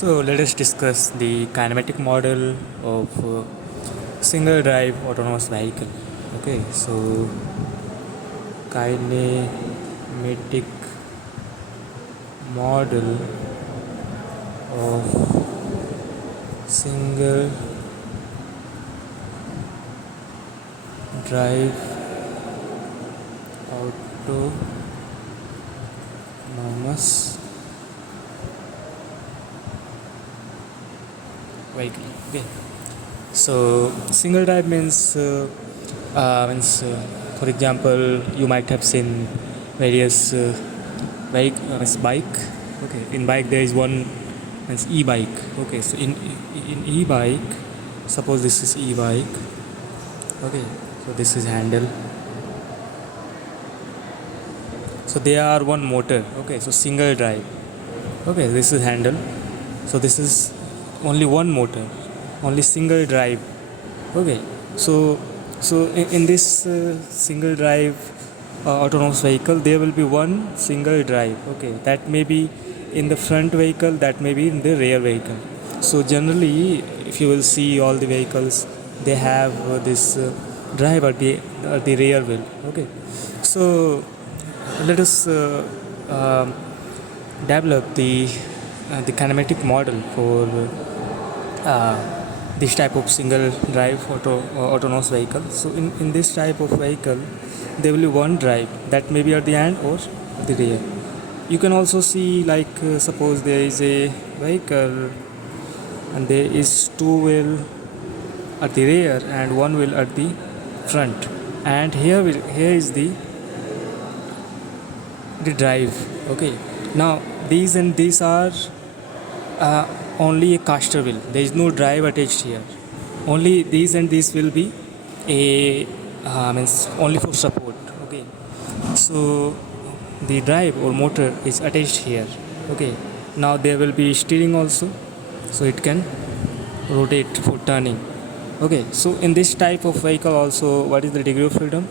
So let us discuss the kinematic model of single drive autonomous vehicle. Okay, so kinematic model of single drive autonomous vehicle. Okay, so single drive means for example you might have seen various bike. Okay, in bike there is one means e-bike. Okay, so in e-bike, suppose this is e-bike. Okay, so this is handle, so they are one motor. Okay, so single drive. Okay, this is handle, so this is only one motor, only single drive. Okay, so in this single drive autonomous vehicle there will be one single drive. Okay, that may be in the front vehicle, that may be in the rear vehicle. So generally if you will see all the vehicles, they have this drive at the rear wheel. Okay, so let us develop the kinematic model for this type of single drive autonomous vehicle. So in this type of vehicle there will be one drive that may be at the end or the rear. You can also see like suppose there is a vehicle and there is two wheel at the rear and one wheel at the front, and here is the drive. Okay, now these and these are only a caster wheel, there is no drive attached here. Only these and these will be a means only for support. Okay, so the drive or motor is attached here. Okay, now there will be steering also, so it can rotate for turning. Okay, so in this type of vehicle also, what is the degree of freedom?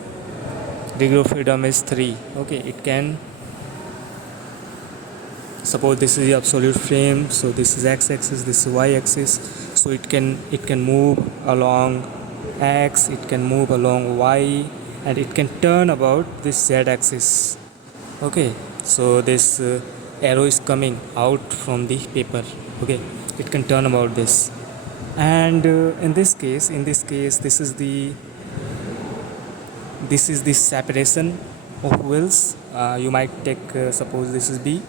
Degree of freedom is 3. Okay, it can, suppose this is the absolute frame, so this is x-axis, this is y-axis, so it can move along x, it can move along y, and it can turn about this z-axis. Okay, so this arrow is coming out from the paper. Okay, it can turn about this, and in this case this is the separation of wheels. You might take suppose this is B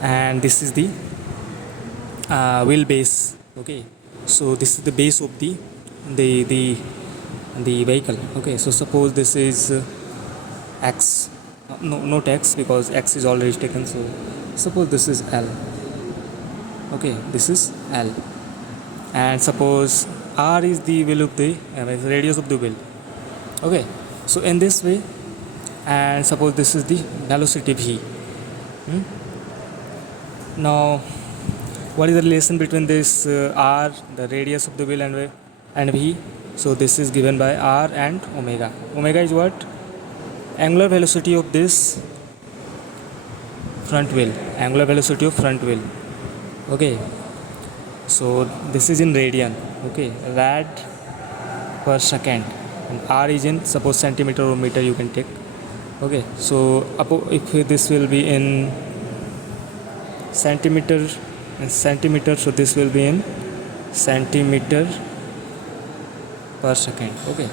and this is the wheelbase. Okay, so this is the base of the vehicle. Okay, so suppose this is x, no, not x because x is already taken, so suppose this is L. Okay, this is L, and suppose R is the wheel of the radius of the wheel. Okay, so in this way, and suppose this is the velocity V. Now what is the relation between this R, the radius of the wheel, and V? So this is given by R and omega. Omega is what? Angular velocity of this front wheel, angular velocity of front wheel. Okay, so this is in radian. Okay, rad per second, and R is in suppose centimeter or meter you can take. Okay, so if this will be in centimeter and centimeter, so this will be in centimeter per second. Okay,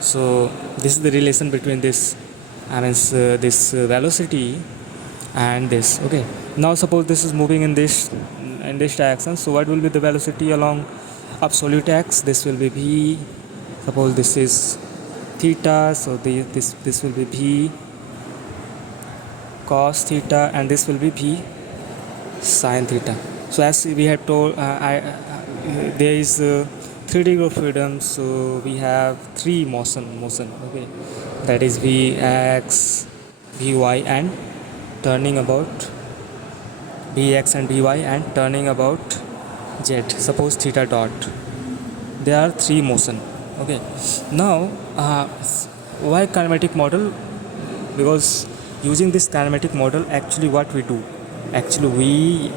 so this is the relation between this this velocity and this. Okay, now suppose this is moving in this direction, so what will be the velocity along absolute x? This will be v. Suppose this is theta, so this will be v cos theta, and this will be v sin theta. So as we have told, there is 3 degree of freedom, so we have 3 motion. Okay, that is vx, vy, and turning about vx and vy and turning about z. Suppose theta dot, there are 3 motion. Okay, now why kinematic model? Because using this kinematic model, actually what we do, actually we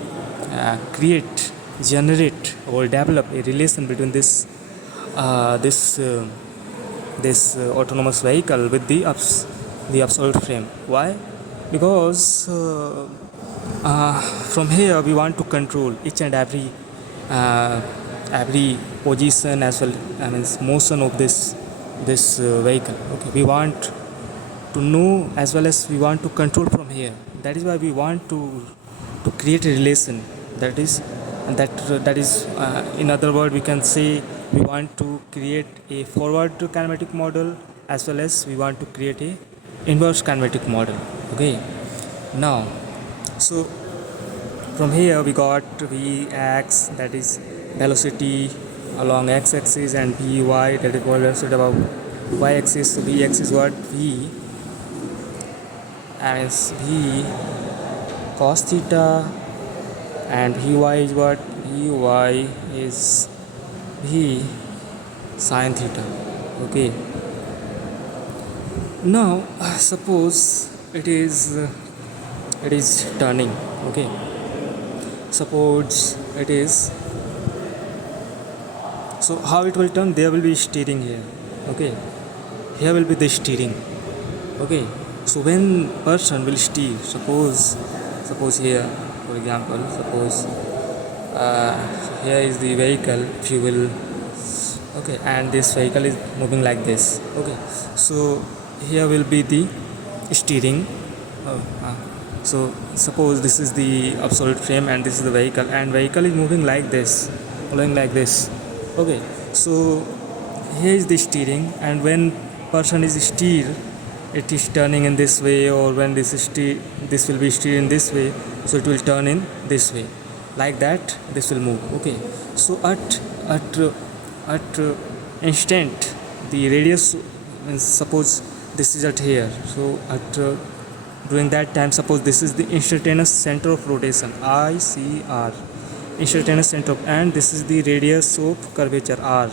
create generate or develop a relation between uh, this uh, this autonomous vehicle with the absolute frame. Why? Because from here we want to control each and uh, every position as well. I mean motion of this vehicle. Okay, we want to know as well as we want to control from here. That is why we want to create a relation, that is that is in other words we can say we want to create a forward kinematic model as well as we want to create a inverse kinematic model. Okay, now so from here we got Vx, that is velocity along x-axis, and Vy, that is velocity above y-axis. So Vx is what? V as V cos theta, and Vy is what? Vy is V sin theta. Okay, now suppose it is turning. Okay, suppose it is, so how it will turn? There will be steering here. Okay, here will be the steering. Okay, so when person will steer, suppose here, for example, suppose here is the vehicle, if you will. Okay, and this vehicle is moving like this. Okay, so here will be the steering. So suppose this is the absolute frame and this is the vehicle, and vehicle is moving like this, following like this. Okay, so here is the steering, and when person is steer, it is turning in this way, or when this is this will be steer in this way, so it will turn in this way, like that this will move. Okay, so at instant the radius, suppose this is at here, so at during that time, suppose this is the instantaneous center of rotation, ICR, instantaneous center of, and this is the radius of curvature, R.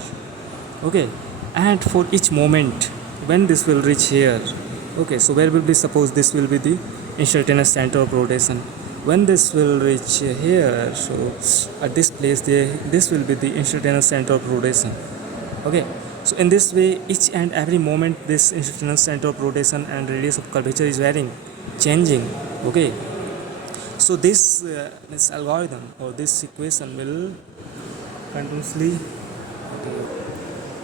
Okay, and for each moment when this will reach here, okay, so where will be, suppose this will be the instantaneous center of rotation. When this will reach here, so at this place this will be the instantaneous center of rotation. Okay, so in this way each and every moment this instantaneous center of rotation and radius of curvature is varying, changing. Okay, so this algorithm or this equation will continuously.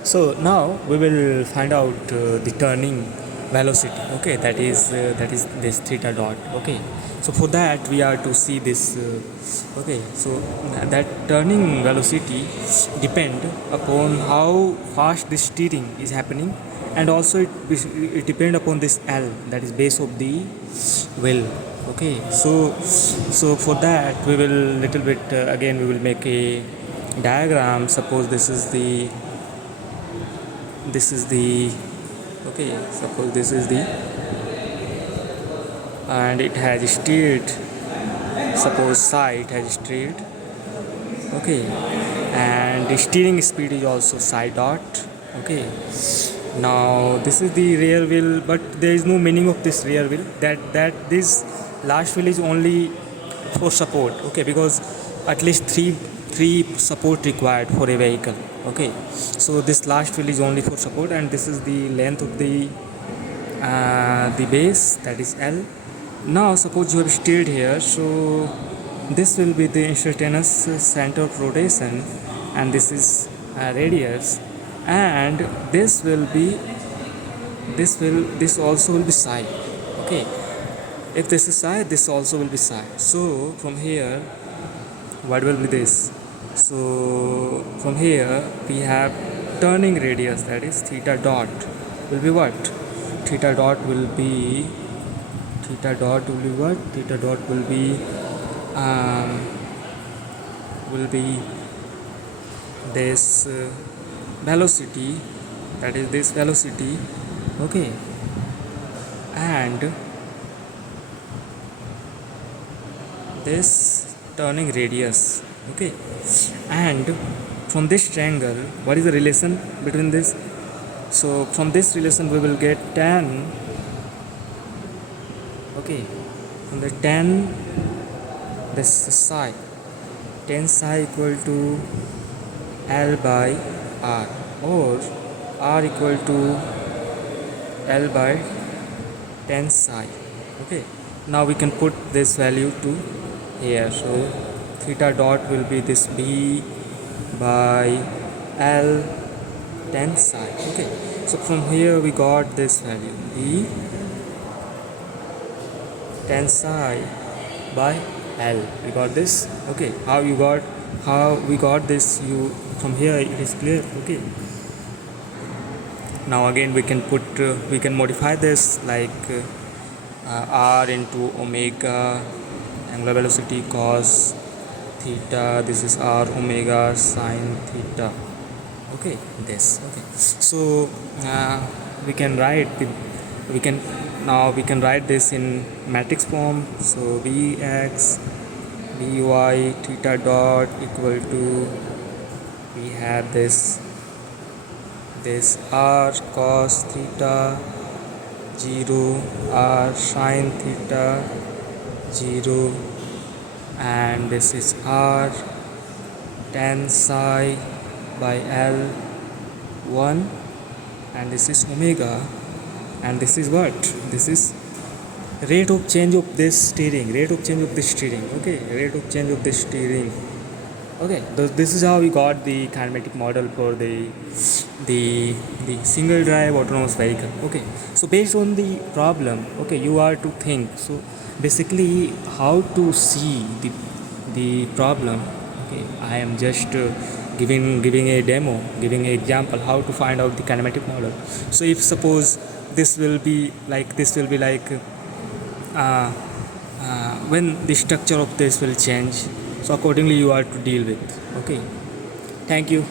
So now we will find out the turning velocity. Okay, that is this theta dot. Okay, so for that we are to see this. Okay, so that turning velocity depend upon how fast this steering is happening, and also it depend upon this L, that is base of the wheel. Okay, so for that we will little bit again we will make a diagram. Suppose this is the okay, suppose this is the, and it has steered, suppose psi it has steered. Okay, and the steering speed is also psi dot. Okay, now this is the rear wheel, but there is no meaning of this rear wheel, that this last wheel is only for support. Okay, because at least three support required for a vehicle. Okay, so this last wheel is only for support, and this is the length of the base, that is L. Now suppose you have steered here, so this will be the instantaneous center of rotation, and this is radius, and this also will be psi. Okay, if this is psi, this also will be psi. So from here what will be this? So from here we have turning radius, that is theta dot will be what? Theta dot will be what? Theta dot will be this velocity, that is this velocity. Okay, and this turning radius. Okay, and from this triangle what is the relation between this? So from this relation we will get tan. Okay, from the tan, this psi. tensile equal to L by R, or R equal to L by tensile. Okay, now we can put this value to here. So theta dot will be this B by L tensile. Okay, so from here we got this value B tensile by L. We got this. Okay, how we got this, you from here it is clear. Okay, now again we can modify this like R into omega angular velocity cos theta, this is R omega sine theta. Okay, this. Okay, so we can write the, we can now we can write this in matrix form. So Vx Vy theta dot equal to, we have this R cos theta 0, R sine theta 0, and this is R tan psi by L 1, and this is omega, and this is what? This is rate of change of this steering, okay, rate of change of this steering. Okay, this is how we got the kinematic model for the single drive autonomous vehicle. Okay, so based on the problem, okay, you are to think. So basically how to see the problem. Okay, I am just giving a demo, giving an example how to find out the kinematic model. So if suppose this will be like when the structure of this will change, so accordingly you are to deal with. Okay, thank you.